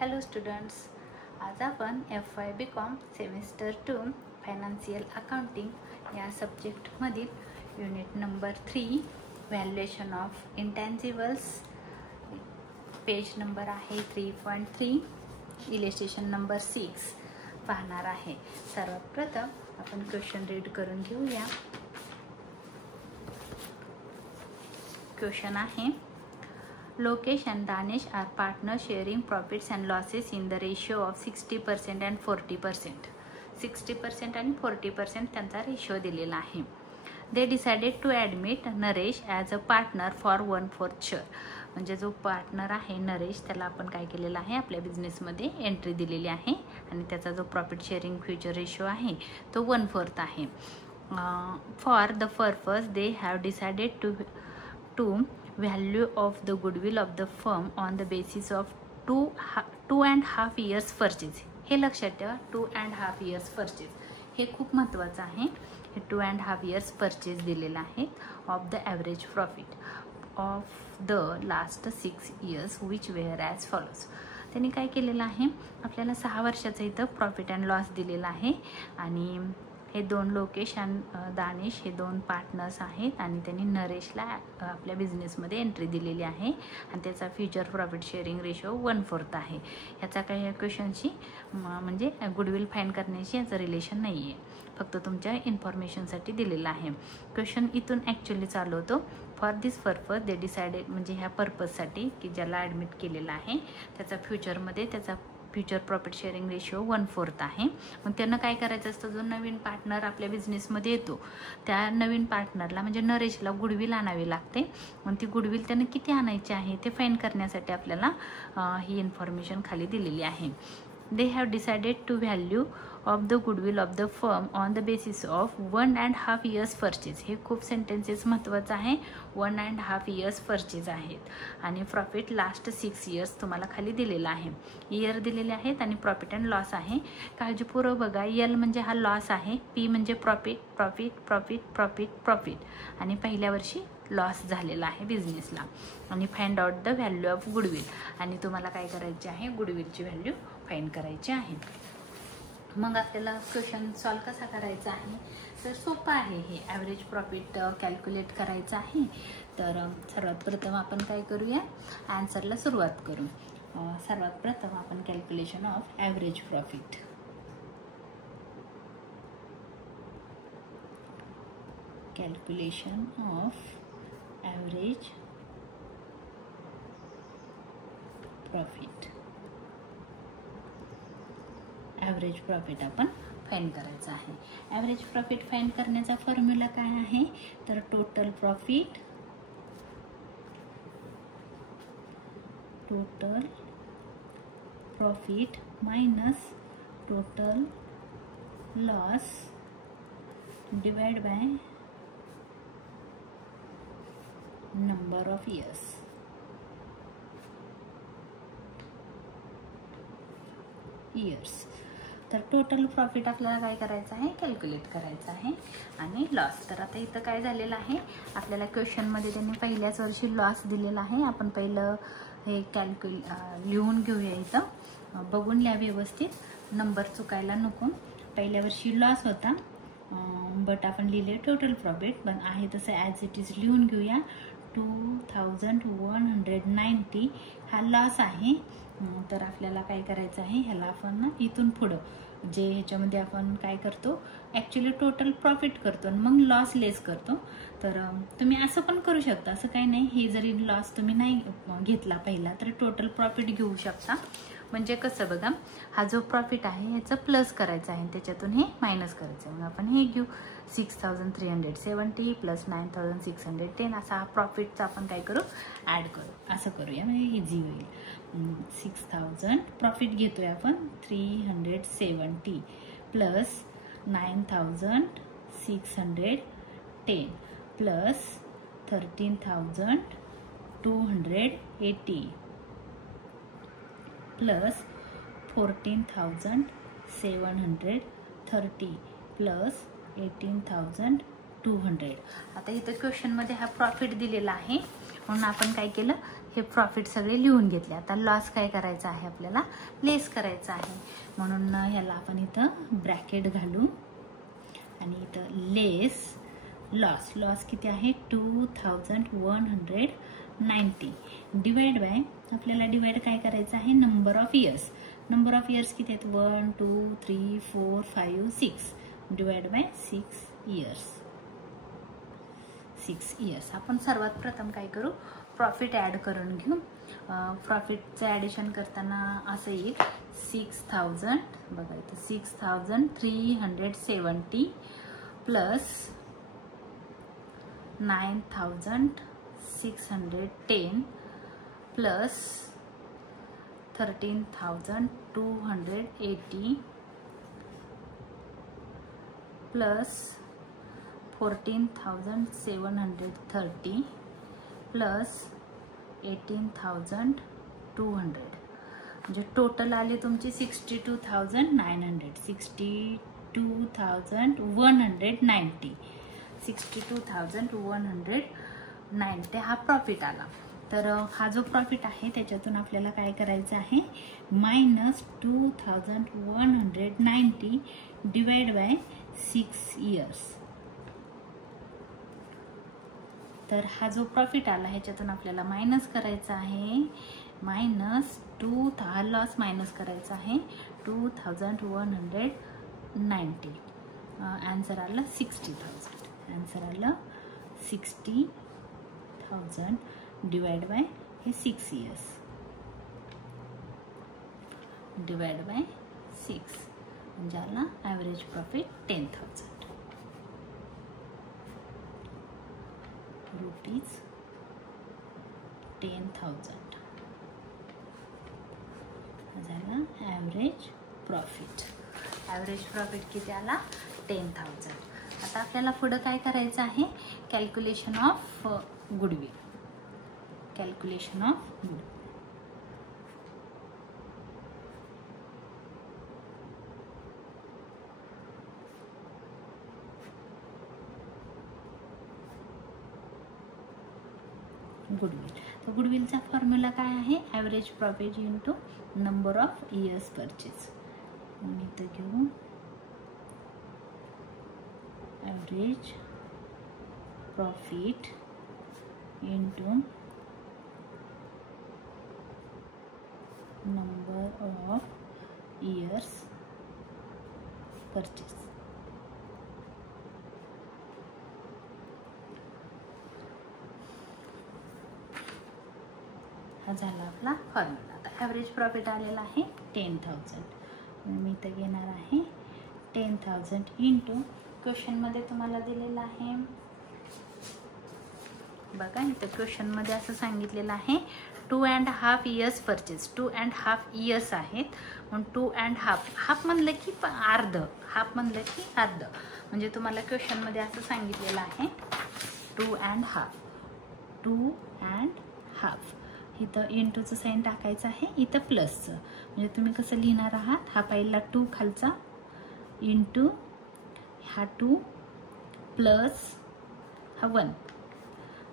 Hello students, आज आपण FY BCom semester 2 financial accounting या सब्जेक्टमधील unit number 3 valuation of intangibles page number आहे 3.3 इलिस्ट्रेशन नंबर 6 पाहणार आहे. सर्वात प्रथम आपण क्वेश्चन रीड करून घेऊया. क्वेश्चन आहे, Lokesh and Danish are partners sharing profits and losses in the ratio of 60% and 40%. 60% आणि 40% त्यांचा रेशो दिलेला आहे. They decided to admit Naresh as a partner for 1/4 share. म्हणजे जो पार्टनर आहे नरेश, त्याला आपण काय केलेलं आहे, आपल्या बिझनेसमध्ये एंट्री दिलेली आहे आणि त्याचा जो प्रॉफिट शेअरिंग फ्युचर रेशो आहे तो 1/4 आहे. For the purpose they have decided to value of the goodwill of the firm on the basis of 2.5 years purchase. हे लक्षात ठेवा, 2.5 years purchase हे खूप महत्त्वाचं आहे. हे 2.5 years purchase दिलेलं आहे of the average profit of the last 6 years which were as follows. त्यांनी काय केलेलं आहे, आपल्याला 6 वर्षाचं इथं प्रॉफिट अँड लॉस दिलेला आहे आणि हे दोन लोकेश आणि दानिश हे दोन पार्टनर्स आहेत आणि त्यांनी नरेशला आपल्या बिझनेसमध्ये एंट्री दिलेली आहे आणि त्याचा फ्युचर प्रॉफिट शेअरिंग रेशो 1/4 आहे. याचा काही या क्वेश्चनशी म्हणजे गुडविल फाइंड करण्याशी याचं रिलेशन नाही आहे, फक्त तुमच्या इन्फॉर्मेशनसाठी दिलेलं आहे. क्वेश्चन इथून ॲक्च्युली चालू होतो. For this purpose they decided, म्हणजे ह्या पर्पजसाठी की ज्याला ॲडमिट केलेला आहे त्याचा फ्युचरमध्ये त्याचा फ्युचर प्रॉफिट शेअरिंग रेशो 1/4 आहे. मग त्यांना काय करायचं असतं, जो नवीन पार्टनर आपल्या बिझनेसमध्ये येतो त्या नवीन पार्टनरला म्हणजे नरेशला गुडविल आणावी लागते. मग ती गुडविल त्यानं किती आणायची आहे ते फाइंड करण्यासाठी आपल्याला ही इन्फॉर्मेशन खाली दिलेली आहे. They have decided to value of the goodwill of the firm on the basis of 1.5 years purchase. हे खूप सेंटेन्सेस महत्त्वाचं आहे. 1.5 years purchase आहेत आणि प्रॉफिट लास्ट 6 years तुम्हाला खाली दिलेला आहे. इयर दिलेले आहेत आणि प्रॉफिट अँड लॉस आहे. काळजीपूर्वक बघा, एल म्हणजे हा लॉस आहे, पी म्हणजे profit profit profit profit profit आणि पहिल्या वर्षी लॉस झालेला आहे बिझनेसला. आणि find out the value of goodwill, आणि तुम्हाला काय करायचे आहे, गुडविलची व्हॅल्यू फाइंड करायची आहे. मग आपल्याला क्वेश्चन सॉल्व कसा करायचा आहे, तर सोपं आहे. हे ॲव्हरेज प्रॉफिट कॅल्क्युलेट करायचं आहे. तर सर्वात प्रथम आपण काय करूया, आन्सरला सुरुवात करू. सर्वात प्रथम आपण calculation of average profit. Calculation of average profit. Average profit आपण फाइंड करायचं आहे. ॲव्हरेज प्रॉफिट फाइंड करण्याचा फॉर्म्युला काय आहे, तर total profit minus total loss divide by number of years. तर टोटल प्रॉफिट आपल्याला काय करायचं आहे, कॅल्क्युलेट करायचं आहे. आणि लॉस, तर आता इथं काय झालेलं आहे, आपल्याला क्वेश्चनमध्ये त्यांनी पहिल्याच वर्षी लॉस दिलेला आहे. आपण पहिलं हे लिहून घेऊया, इथं बघून लिहा व्यवस्थित, नंबर चुकायला नको. पहिल्या वर्षी लॉस होता बट आपण लिहिले टोटल प्रॉफिट, पण आहे तसं ॲज इट इज लिहून घेऊया. 2190 हा लॉस आहे. तर आपल्याला काय करायचं आहे, ह्याला आपण इथून पुढं जे ह्याच्यामध्ये आपण काय करतो, ॲक्च्युली टोटल प्रॉफिट करतो आणि मग लॉस लेस करतो. तर तुम्ही असं पण करू शकता, असं काही नाही. हे जरी लॉस तुम्ही नाही घेतला पहिला तरी टोटल प्रॉफिट घेऊ शकता. म्हणजे कसं बघा, हा जो प्रॉफिट आहे ह्याचं प्लस करायचं आहे, त्याच्यातून हे मायनस करायचं. मग आपण हे घेऊ 6370 प्लस 9610, असा हा प्रॉफिटचा आपण काय करू, ॲड करू, असं करूया, म्हणजे इझी होईल. 6000 प्रॉफिट घेतोय आपण, 370 प्लस 9610 प्लस 13280 प्लस 14730 प्लस 18000 200. आता इथं क्वेश्चनमध्ये हा प्रॉफिट दिलेला आहे म्हणून आपण काय केलं, हे प्रॉफिट सगळे लिहून घेतले. आता लॉस काय करायचा आहे, आपल्याला लेस करायचा आहे. म्हणून ह्याला आपण इथं ब्रॅकेट घालू आणि इथं लेस लॉस. लॉस किती आहे 2190 डिवाइड बाय, आपल्याला डिवाइड काय करायचं आहे number of years. Number of years किती आहेत 1 2 3 4 5 6 डिवाइड बाय 6 इयर्स. 6 इयर्स. आपण सर्वात प्रथम काय करू, प्रॉफिट ॲड करून घेऊ. प्रॉफिटचं ॲडिशन करताना असं येईल 6000, बघा इथं 6370 प्लस 9610 प्लस 13280 प्लस 14730 प्लस 18200, म्हणजे टोटल आले तुमचे 62900, 62190, 62190 हा प्रॉफिट आला. तर हा जो प्रॉफिट आहे त्याच्यातून आपल्याला काय करायचं आहे मायनस 2190 डिवाइड बाय 6 इयर्स. तर हा जो प्रॉफिट आला ह्याच्यातून आपल्याला मायनस करायचा आहे, मायनस हा लॉस मायनस करायचा आहे 2190. आन्सर आलं 60,000. आन्सर आलं 60,000 डिवाइड बाय हे 6 इयर्स डिवाइड बाय 6 म्हणजे आला ॲव्हरेज प्रॉफिट 10,000 रुपीज. 10,000 झाला ॲव्हरेज प्रॉफिट. ॲव्हरेज प्रॉफिट किती आला 10,000. आता आपल्याला पुढं काय करायचं आहे calculation of goodwill. Calculation of goodwill. तर गुडविलचा फॉर्म्युला काय आहे average profit into number of years purchase. मी इथं घेऊ average profit into number of years purchase. हा झाला आपला फॉर्म्युला. आता ॲव्हरेज प्रॉफिट आलेला आहे 10,000. मी इथं घेणार आहे 10,000 इंटू क्वेश्चनमध्ये तुम्हाला दिलेलं आहे बघा इथं क्वेश्चनमध्ये असं सांगितलेलं आहे 2.5 इयर्स परचेस. 2.5 इयर्स आहेत म्हणून 2.5 हाफ म्हणलं की अर्ध, हाफ म्हणलं की अर्ध, म्हणजे तुम्हाला क्वेश्चनमध्ये असं सांगितलेलं आहे 2.5. 2.5 इथं इंटूचं साईन टाकायचं आहे, इथं प्लसचं, म्हणजे तुम्ही कसं लिहिणार आहात हा पहिला 2 खालचा इंटू हा 2 प्लस हा 1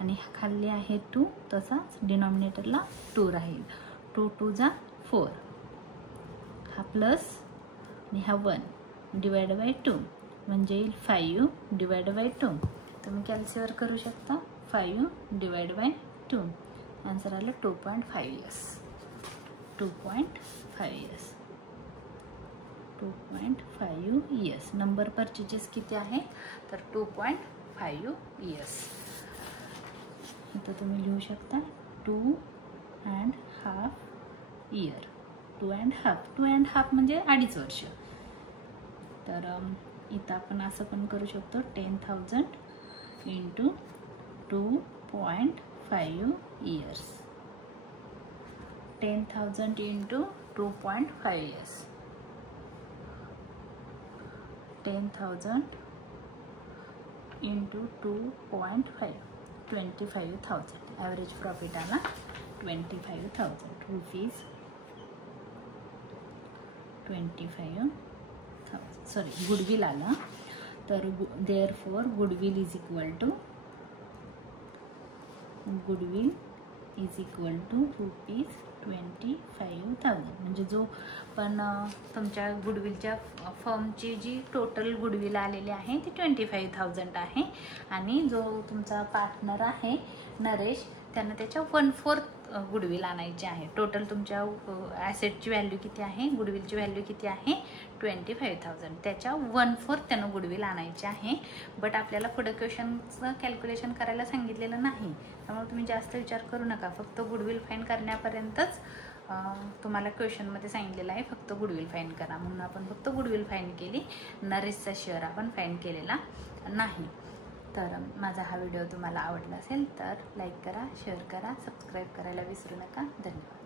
आणि खाली आहे 2 तसाच डिनॉमिनेटरला 2 राहील. 2 2 जा 4 हा प्लस आणि हा 1 डिवाइड बाय 2 म्हणजे येईल 5 डिवाइड बाय 2. तुम्ही कॅल्क्युलेट करू शकता 5 डिवाइड बाय 2. आन्सर आलं 2.5 years. 2.5 years. 2.5 years. Number purchases किती आहे तर 2.5 इयर्स. इथं तुम्ही लिहू शकता 2.5 इयर. 2.5 म्हणजे 2.5 वर्ष. तर इथं आपण असं पण करू शकतो 10,000 into 2.5 years. 10,000 into 2.5 years. 10,000 into 2.5 25,000. Average profit आला 25,000 rupees. 25,000 सॉरी गुडविल आला. तर therefore goodwill is equal to ₹25,000 म्हणजे जो पण तुमच्या गुडविलच्या फर्मची जी टोटल गुडविल आलेली आहे ती 25,000 आहे आणि जो तुमचा पार्टनर आहे नरेश त्यांना त्याच्या 1/4 गुडविल आणायची आहे. टोटल तुमच्या ॲसेटची व्हॅल्यू किती आहे, गुडविलची व्हॅल्यू किती आहे 25,000, त्याच्या 1/4 त्यानं गुडविल आणायची आहे. बट आपल्याला पुढे क्वेश्चनचं कॅल्क्युलेशन करायला सांगितलेलं नाही, त्यामुळे तुम्ही जास्त विचार करू नका. फक्त गुडविल फाईंड करण्यापर्यंतच तुम्हाला क्वेश्चनमध्ये सांगितलेलं आहे फक्त गुडविल फाईंड करा, म्हणून आपण फक्त गुडविल फाईंड केली. नरेशचा शेअर आपण फाईंड केलेला नाही. तर माझा हा व्हिडिओ तुम्हाला आवडला असेल तर लाईक करा, शेअर करा, सबस्क्राईब करायला विसरू नका. धन्यवाद.